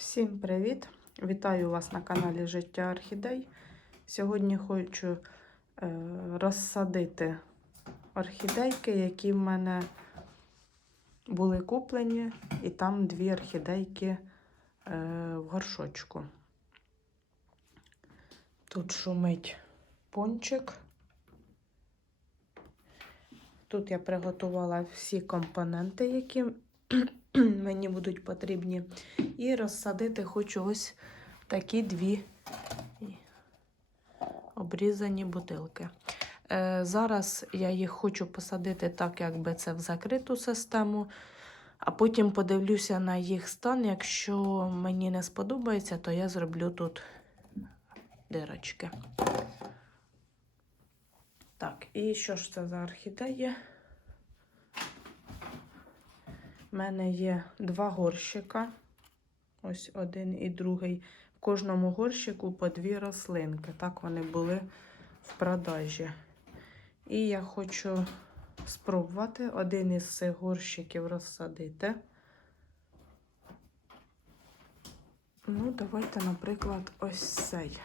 Всім привіт! Вітаю вас на каналі Життя Орхідей. Сьогодні хочу е, розсадити орхідейки, які в мене були куплені, і там дві орхідейки е, в горшочку. Тут шумить пончик. Тут я приготувала всі компоненти, які мені будуть потрібні. І розсадити хочу ось такі дві обрізані бутилки. Е, зараз я їх хочу посадити так, якби це в закриту систему, а потім подивлюся на їх стан. Якщо мені не сподобається, то я зроблю тут дирочки. Так, і що ж це за орхідеї? У мене є два горщика. Ось один і другий. В кожному горщику по дві рослинки. Так вони були в продажі. І я хочу спробувати один із цих горщиків розсадити. Ну, давайте, наприклад, ось цей.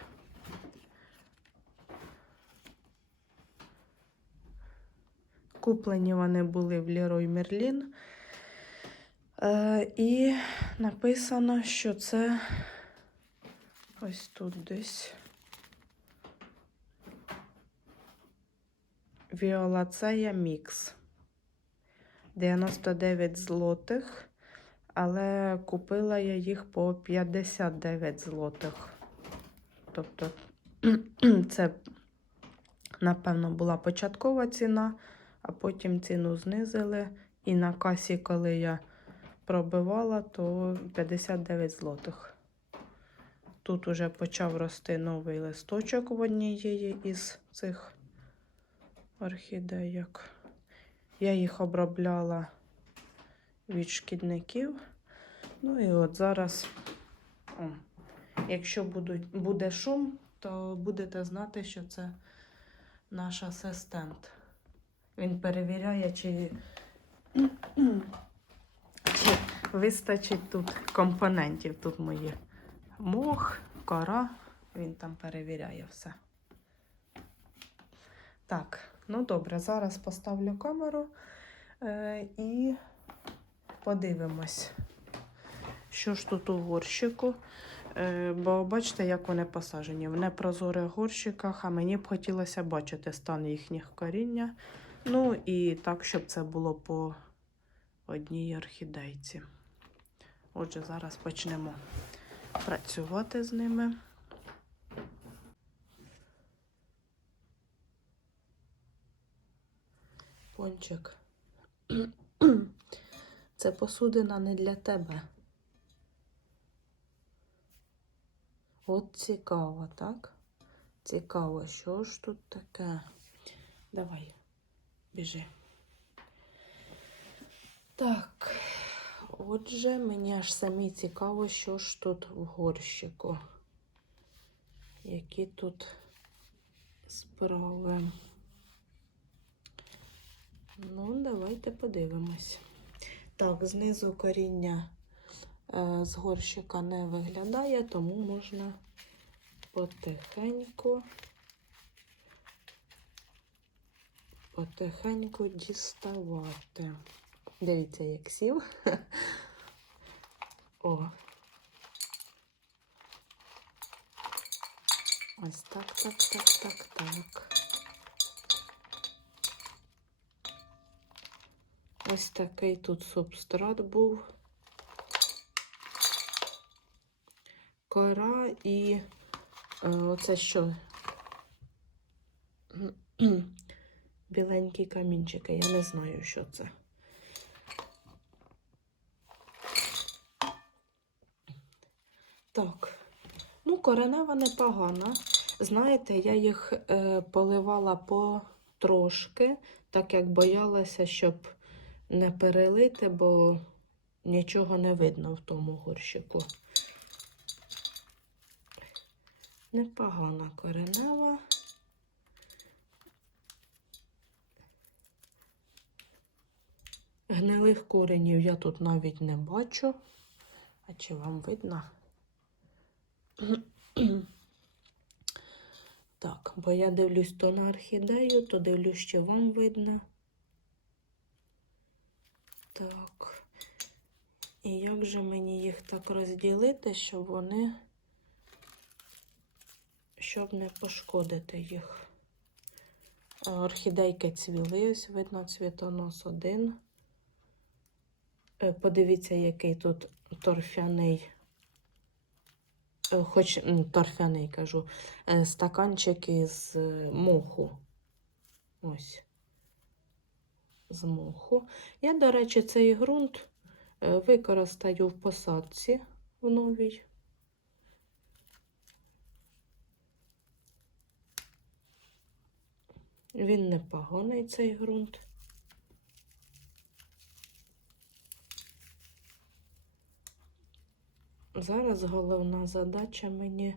Куплені вони були в Leroy Merlin. Е, і написано, що це ось тут десь Віолацея Мікс. 99 злотих, але купила я їх по 59 злотих. Тобто, це, напевно, була початкова ціна, а потім ціну знизили. І на касі, коли я пробивала, то 59 злотих. Тут уже почав рости новий листочок в однієї із цих орхідейок. Я їх обробляла від шкідників. Ну і от зараз, о, якщо будуть, буде шум, то будете знати, що це наш асистент. Він перевіряє, чи вистачить тут компонентів. Тут мої мох, кора, він там перевіряє все. Так, ну добре, зараз поставлю камеру е, і подивимось, що ж тут у горщику. Е, бо бачите, як вони посаджені в непрозорих горщиках, а мені б хотілося бачити стан їхніх коріння. Ну і так, щоб це було по одній орхідейці. Отже, зараз почнемо працювати з ними. Пончик. Це посудина не для тебе. От цікаво, так? Цікаво, що ж тут таке? Давай, біжи. Так, отже, мені аж самі цікаво, що ж тут в горщику. Які тут справи. Ну, давайте подивимось. Так, знизу коріння е, з горщика не виглядає, тому можна потихеньку, потихеньку діставати. Дивіться, як сів. О. Ось так, так, так, так, так. Ось такий тут субстрат був. Кора і е, оце що? Біленькі камінчики, я не знаю, що це. Так, ну, коренева непогана. Знаєте, я їх е, поливала потрошки, так як боялася, щоб не перелити, бо нічого не видно в тому горщику. Непогана коренева. Гнилих коренів я тут навіть не бачу. А чи вам видно? Так, бо я дивлюсь то на орхідею, то дивлюсь, що вам видно. Так. І як же мені їх так розділити, щоб вони, щоб не пошкодити їх? Орхідейки цвіли, ось видно, цвітонос один. Е, Подивіться, який тут торфяний, хоч торфяний кажу, е, стаканчик із е, моху. Ось. З моху. Я, до речі, цей ґрунт е, використаю в посадці в новій. Він непоганий, цей ґрунт. Зараз головна задача мені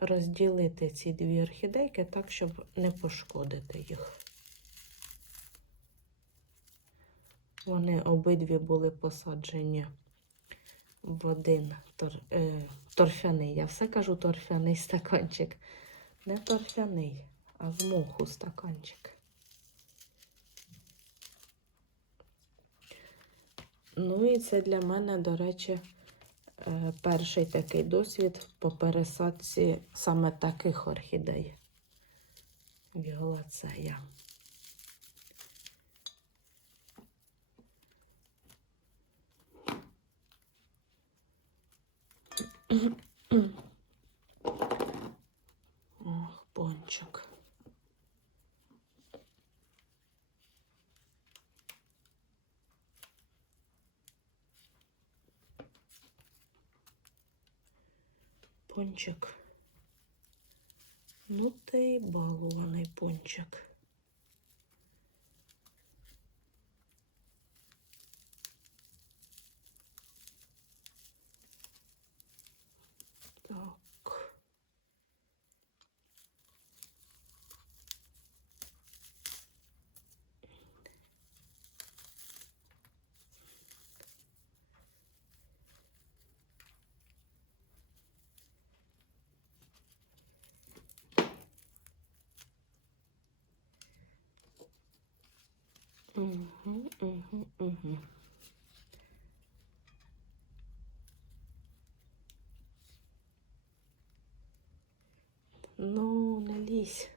розділити ці дві орхідейки так, щоб не пошкодити їх. Вони обидві були посаджені в один тор, е, торфяний. Я все кажу торфяний стаканчик. Не торфяний, а з моху стаканчик. Ну і це для мене, до речі, перший такий досвід по пересадці саме таких орхідей. Віолацея. Ох, пончик. Пончик. Ну ти й пончик. Так. Угу. Ну, не лізь.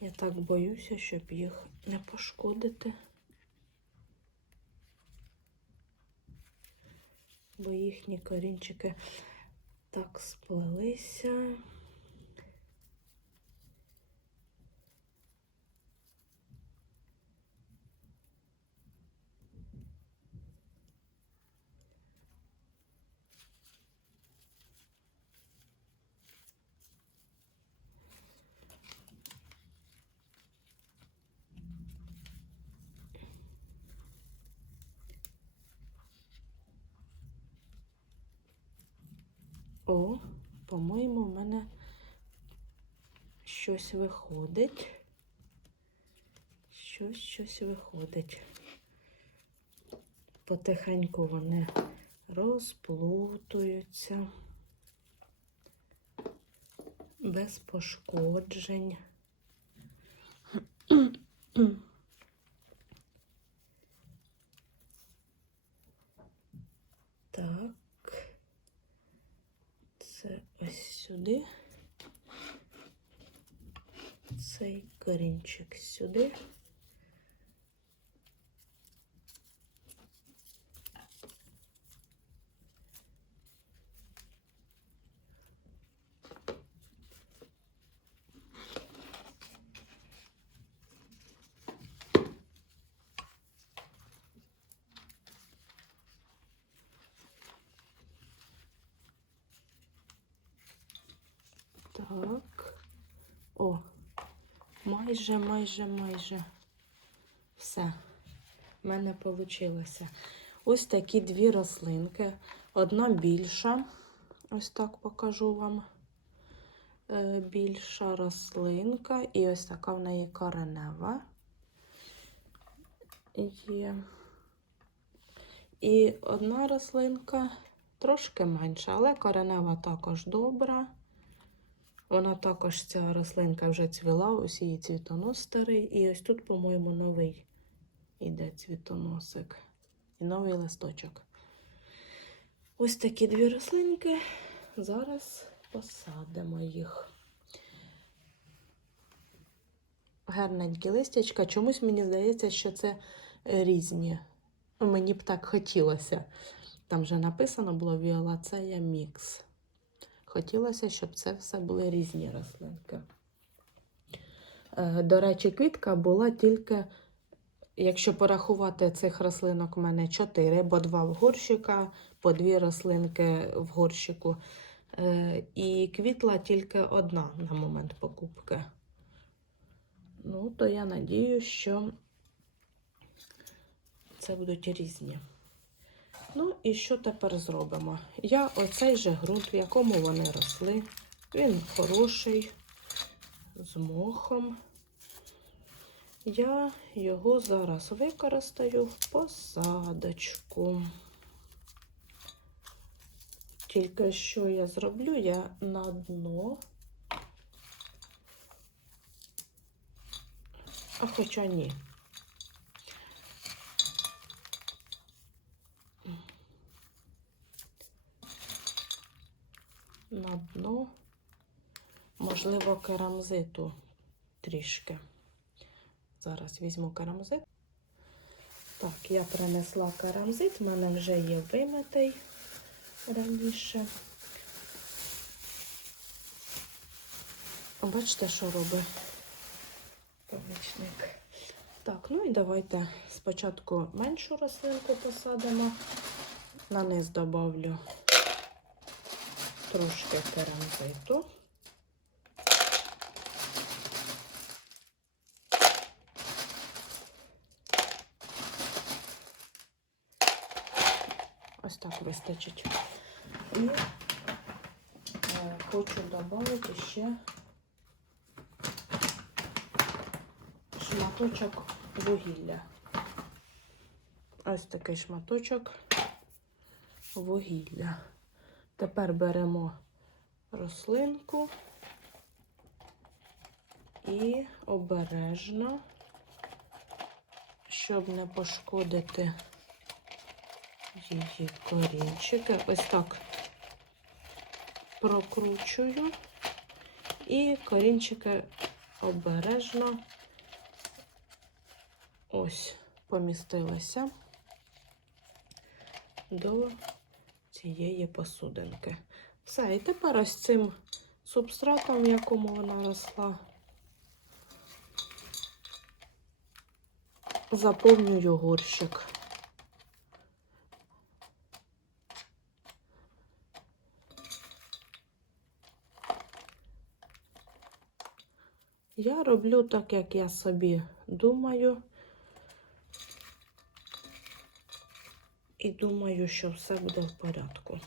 Я так боюся, щоб їх не пошкодити. Бо їхні корінчики так сплелися. О, по-моєму, в мене щось виходить. Щось, щось виходить. Потихеньку вони розплутуються без пошкоджень. Так. Це ось сюди. Цей корінчик сюди. Так. Майже, майже, майже. Все. В мене вийшло. Ось такі дві рослинки. Одна більша. Ось так покажу вам. Е, Більша рослинка. І ось така в неї коренева. Є. І одна рослинка трошки менше, але коренева також добра. Вона також, ця рослинка вже цвіла, ось її цвітонос старий. І ось тут, по-моєму, новий іде цвітоносик. І новий листочок. Ось такі дві рослинки. Зараз посадимо їх. Гарненькі листячка. Чомусь мені здається, що це різні. Мені б так хотілося. Там вже написано було Віолацея Мікс. Хотілося, щоб це все були різні рослинки. Е, До речі, квітка була тільки, якщо порахувати цих рослинок, у мене 4, бо 2 в горщика, по 2 рослинки в горщику. Е, І квітла тільки одна на момент покупки. Ну, то я надію, що це будуть різні. Ну, і що тепер зробимо? Я оцей же ґрунт, в якому вони росли, він хороший, з мохом. Я його зараз використаю в посадочку. Тільки що я зроблю, я на дно. А хоча ні. На дно, можливо, керамзиту трішки. Зараз візьму керамзит. Так, я принесла керамзит, в мене вже є вимитий раніше. Бачите, що робить помічник. Так, ну і давайте спочатку меншу рослинку посадимо. На низ добавлю трошки керамзиту. Ось так вистачить. І е, хочу додати ще шматочок вугілля. Ось такий шматочок вугілля. Тепер беремо рослинку і обережно, щоб не пошкодити її корінчики. Ось так прокручую і корінчики обережно ось помістилися до цієї посудинки. Все, і тепер ось цим субстратом, в якому вона росла, заповнюю горщик. Я роблю так, як я собі думаю. І думаю, що все буде в порядку.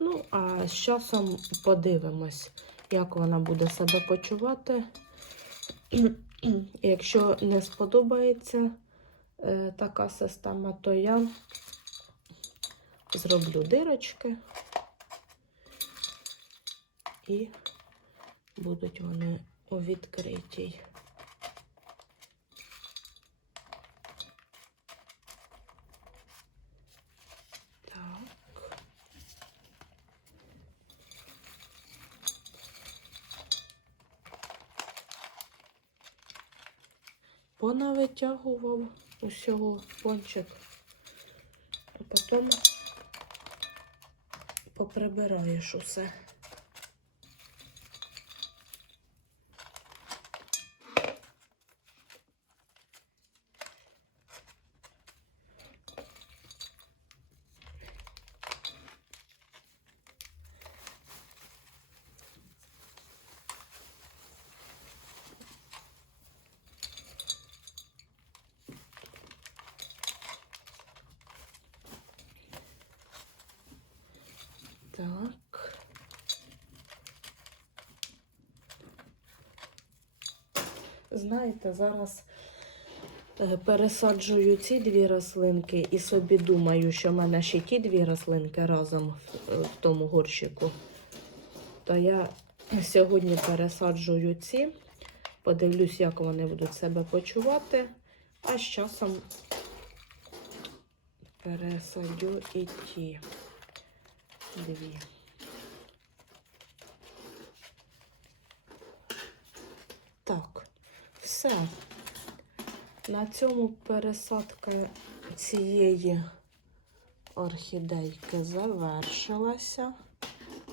Ну, а з часом подивимось, як вона буде себе почувати. Якщо не сподобається е, така система, то я зроблю дирочки і будуть вони у відкритій. Понавитягував усього пончик, а потім поприбираєш усе. Так. Знаєте, зараз Е, Пересаджую ці дві рослинки і собі думаю, що в мене ще ті дві рослинки разом в, е, тому горщику. То я сьогодні пересаджую ці, подивлюсь, як вони будуть себе почувати, а з часом пересадю і ті дві. Так, все. На цьому пересадка цієї орхідейки завершилася.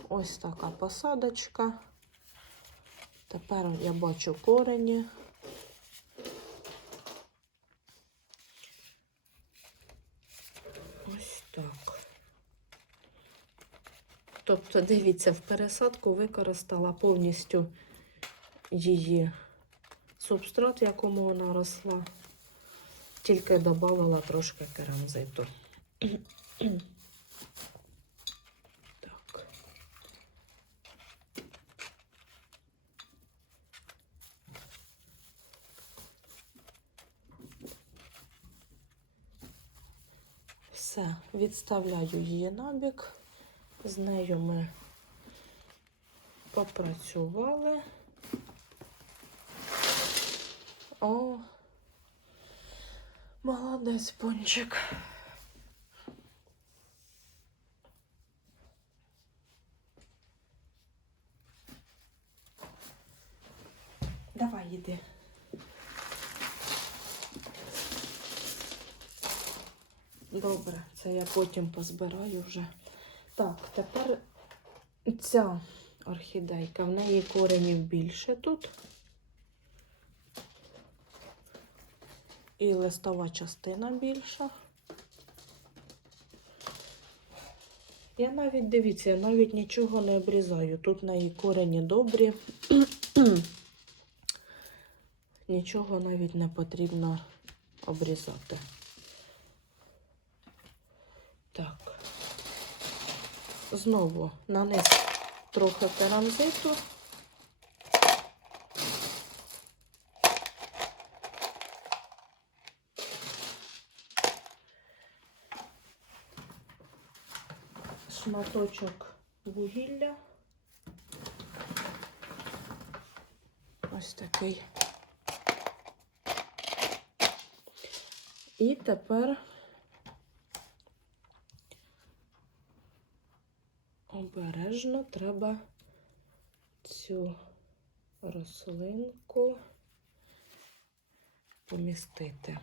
Ось така посадочка. Тепер я бачу корені. Ось так. Тобто, дивіться, в пересадку використала повністю її субстрат, в якому вона росла. Тільки додала трошки керамзиту. Все, відставляю її набік. З нею ми попрацювали. О, молодець пончик. Давай йди. Добре, це я потім позбираю вже. Так, тепер ця орхідейка, в неї коренів більше тут. І листова частина більша. Я навіть дивіться, я навіть нічого не обрізаю. Тут в неї корені добрі. нічого навіть не потрібно обрізати. Так. Знову наниз трохи керамзиту. Шматочок вугілля. Ось такий. І тепер обережно треба цю рослинку помістити.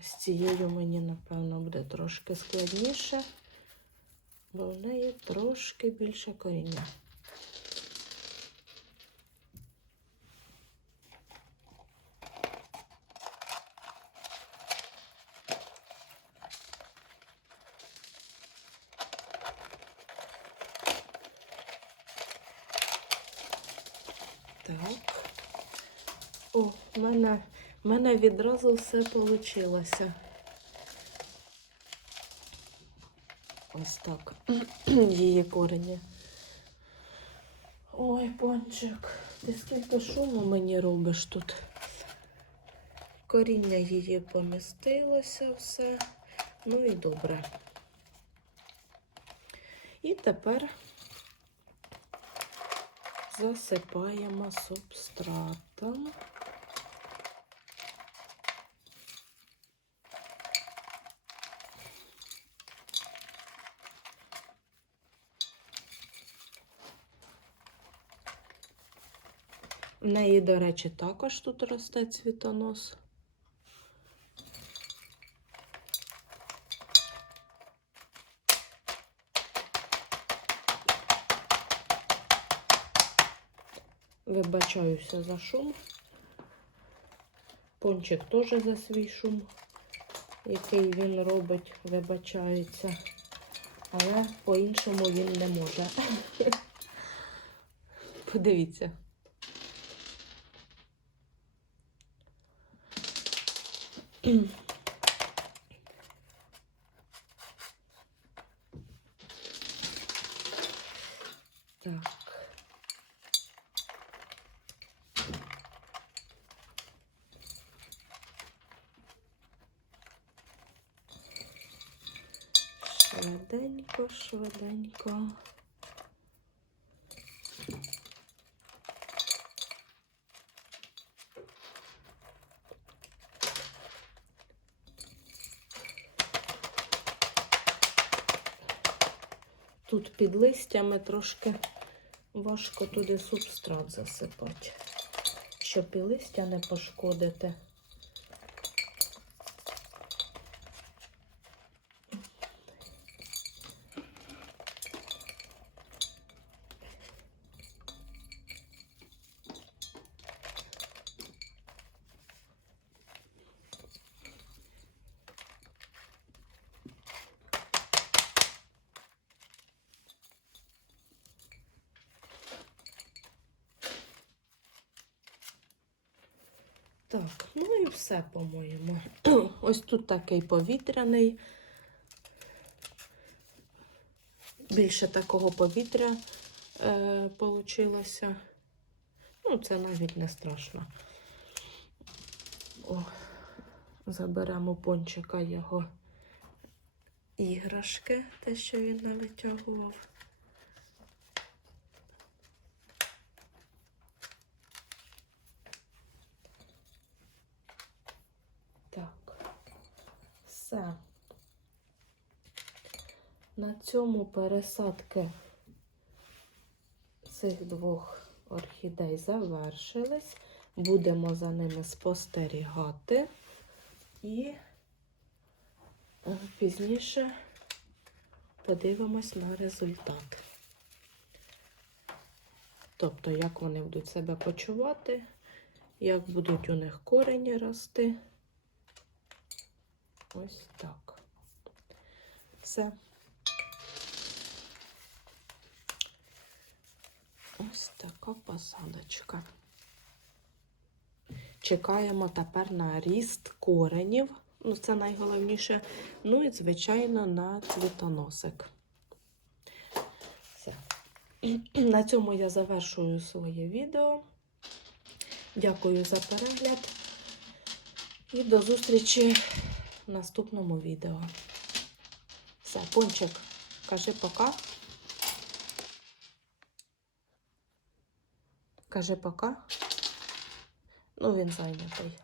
З цією мені, напевно, буде трошки складніше, бо в неї трошки більше коріння. Так. О, в мене, в мене відразу все вийшло. Ось так. Її корені. Ой, пончик, ти скільки шуму мені робиш тут. Коріння її помістилося все. Ну і добре. І тепер засипаємо субстратом. В неї, до речі, також тут росте цвітонос. Вибачаюся за шум. Пончик теж за свій шум, який він робить, вибачається. Але по-іншому він не може. Подивіться. Так. Швиденько, швиденько. Під листями трошки важко туди субстрат засипати, щоб і листя не пошкодити. Так, ну і все, по-моєму. Ось тут такий повітряний. Більше такого повітря е. Ну, це навіть не страшно. О, заберемо пончика його іграшки, те, що він навитягував. Так, все. На цьому пересадки цих двох орхідей завершились. Будемо за ними спостерігати і е, пізніше подивимось на результат. Тобто, як вони будуть себе почувати, як будуть у них корені рости. Ось так. Все. Ось така посадочка. Чекаємо тепер на ріст коренів. Ну, це найголовніше. Ну і, звичайно, на цвітоносик. Все. На цьому я завершую своє відео. Дякую за перегляд. І до зустрічі в наступному відео. Все, пончик, кажи пока. Кажи пока. Ну, він зайнятий.